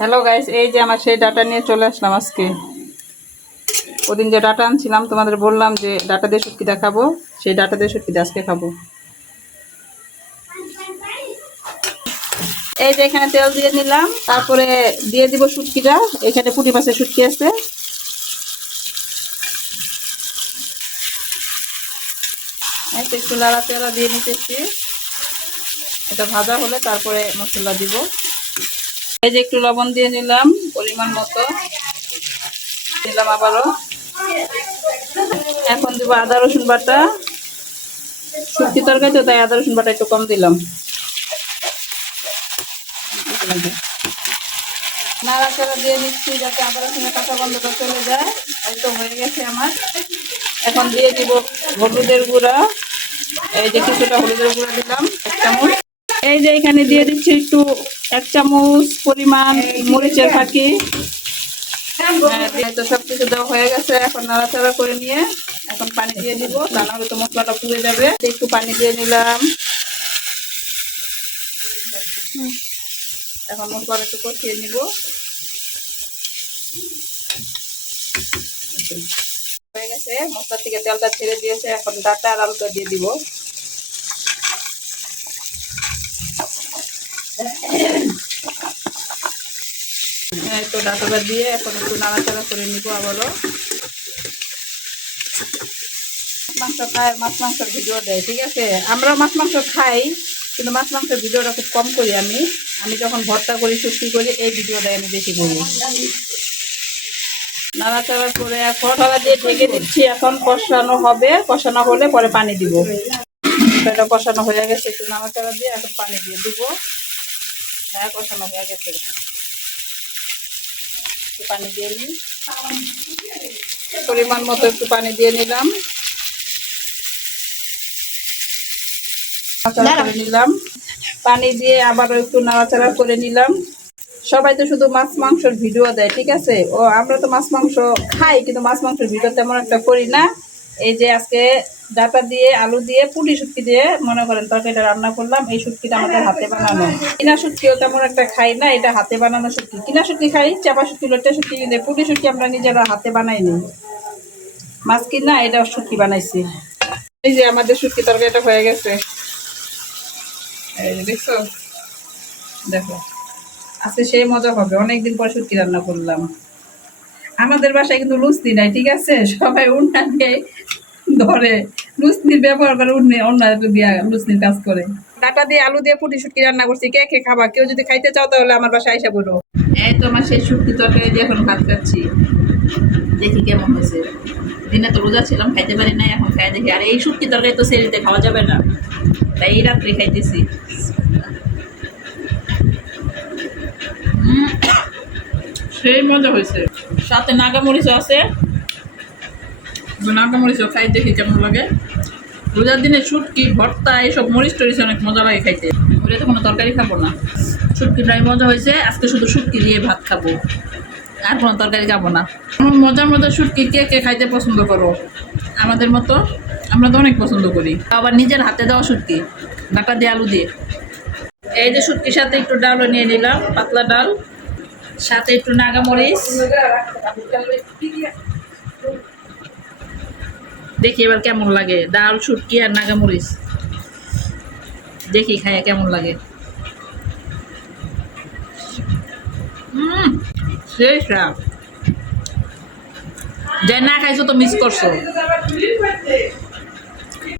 Hello guys, এই যে আমার সেই ডাটা নিয়ে চলে আসলাম আজকে। ওদিন যে ডাটা আনছিলাম তোমাদের বললাম যে ডাটা দিয়ে শুটকি দেখাবো, সেই ডাটা দিয়ে শুটকি আজকে খাবো। এই যে এখানে তেল দিয়ে নিলাম, তারপরে দিয়ে দিব শুটকিটা। এখানে পুঁটি মাছের শুটকি আছে। একটু লাড়া তেলা দিয়ে নিতেছি, এটা ভাজা হলে তারপরে মশলা দিব। এই যে একটু লবণ দিয়ে নিলাম পরিমাণ মতো, দিলাম আবারও। এখন দিব আদা রসুন বাটা, শুটকি তরকারি তো তাই আদা রসুন বাটা একটু কম দিলাম। নাড়াচাড়া দিয়ে নিচ্ছি যাতে আদা রসুনের কাঁচা গন্ধটা চলে যায়। এই তো হয়ে গেছে আমার। এখন দিয়ে দিব হলুদের গুঁড়া। এই যে কিছুটা হলুদের গুঁড়া দিলাম, 1 চামচ। এই যে এখানে দিয়ে দিচ্ছি একটু 1 চামচ পরিমাণ মরিচের ফাঁকি। তো সবকিছু দেওয়া হয়ে গেছে। এখন নাড়াচাড়া করে নিয়ে এখন পানি দিয়ে দিব, তা নাহলে তো মশলাটা পুড়ে যাবে। একটু পানি দিয়ে নিলাম। এখন মশলাটা একটু কষিয়ে নিব। হয়ে গেছে, মশলা থেকে তেলটা ছেড়ে দিয়েছে। এখন ডাটা আর আলুটা দিয়ে দিব। তো ডাটাটা দিয়ে এখন একটু নাড়াচাড়া করে নিব আবারও। মাংস খায়, মাছ মাংসের ভিডিও দেয়, ঠিক আছে। আমরাও মাছ মাংস খাই, কিন্তু মাছ মাংসের ভিডিওটা খুব কম করি। আমি যখন ভর্তা করি, শুটকি করি, এই ভিডিওটাই আমি বেশি করি। নাড়াচাড়া করে এখন মশলা দিয়ে ঢেকে দিচ্ছি। এখন কষানো হবে, কষানো হলে পরে পানি দিব। এটা কষানো হয়ে গেছে, একটু নাড়াচাড়া দিয়ে এখন পানি দিয়ে দিব। হ্যাঁ, কষানো হয়ে গেছে। একটু পানি দিয়ে নিই, পরিমাণ মতো একটু পানি দিয়ে নিলাম। নাড়াচাড়া করে নিলাম, পানি দিয়ে আবারও একটু নাড়াচাড়া করে নিলাম। সবাই তো শুধু মাছ মাংসের ভিডিও দেয়, ঠিক আছে। ও আমরা তো মাছ মাংস খাই, কিন্তু মাছ মাংসের ভিডিও তেমন একটা করি না। এই যে আজকে ডাটা দিয়ে আলু দিয়ে পুঁটি শুটকি দিয়ে মনে করেন তরকারিটা রান্না করলাম। এই শুটকিটা আমাদের হাতে বানানো। কিনা শুটকিও তেমন একটা খাই না, এটা হাতে বানানো শুটকি। কিনা শুটকি খাই, চাপা শুটকি, লোটে শুটকি, পুঁটি শুটকি আমরা নিজেরা হাতে বানাইনি। মাছ কিনা, এটা শুটকি বানাইছি। এই যে আমাদের শুটকি তরকারিটা হয়ে গেছে। এই যে দেখছো, দেখো আজকে সেই মজা হবে। অনেকদিন পর শুটকি রান্না করলাম। আমাদের বাসায় কিন্তু লুচি নাই, ঠিক আছে। সবাই উন্না দিয়ে ধরে, লুচনির ব্যবহার করে, অন্য দিয়ে লুচনির কাজ করে। ডাটা দিয়ে আলু দিয়ে পুঁটি শুটকি রান্না করছি। কে কে খাবা? কেউ যদি খাইতে চাও তাহলে আমার বাসায় আইসা বলো। এই তো আমার সেই শুটকি তরকারি দিয়ে এখন ভাত খাচ্ছি। দেখি কেমন হয়েছে। দিনে তো রোজা ছিলাম, খাইতে পারি না, এখন খাই দেখি। আর এই শুটকি তরকারি তো সেরিতে খাওয়া যাবে না, তাই এই রাত্রে খাইতেছি। সেই মজা হয়েছে। সাথে নাগামরিচও আছে, নাগামরিচও খাই, দেখি কেমন লাগে। রোজার দিনে শুটকি ভর্তা এইসব মরিচ টরিচ অনেক মজা লাগে খাইতে। ওটা তো কোনো তরকারি খাবো না। শুটকিটাই মজা হয়েছে। আজকে শুধু শুটকি দিয়ে ভাত খাবো, আর কোনো তরকারি খাবো না। মজার মজার শুটকি কে কে খাইতে পছন্দ করো আমাদের মতো? আমরা তো অনেক পছন্দ করি। আবার নিজের হাতে দেওয়া শুটকি, ডাটা দিয়ে আলু দিয়ে। এই যে শুটকির সাথে একটু ডালও নিয়ে নিলাম, পাতলা ডাল, সাথে একটু নাগামরিচ। দেখি এবার কেমন লাগে ডাল, শুটকি আর নাগামরিচ। দেখি খাইয়া কেমন লাগে। সেই স্বাদ। যে না খাইছো তো মিস করছো।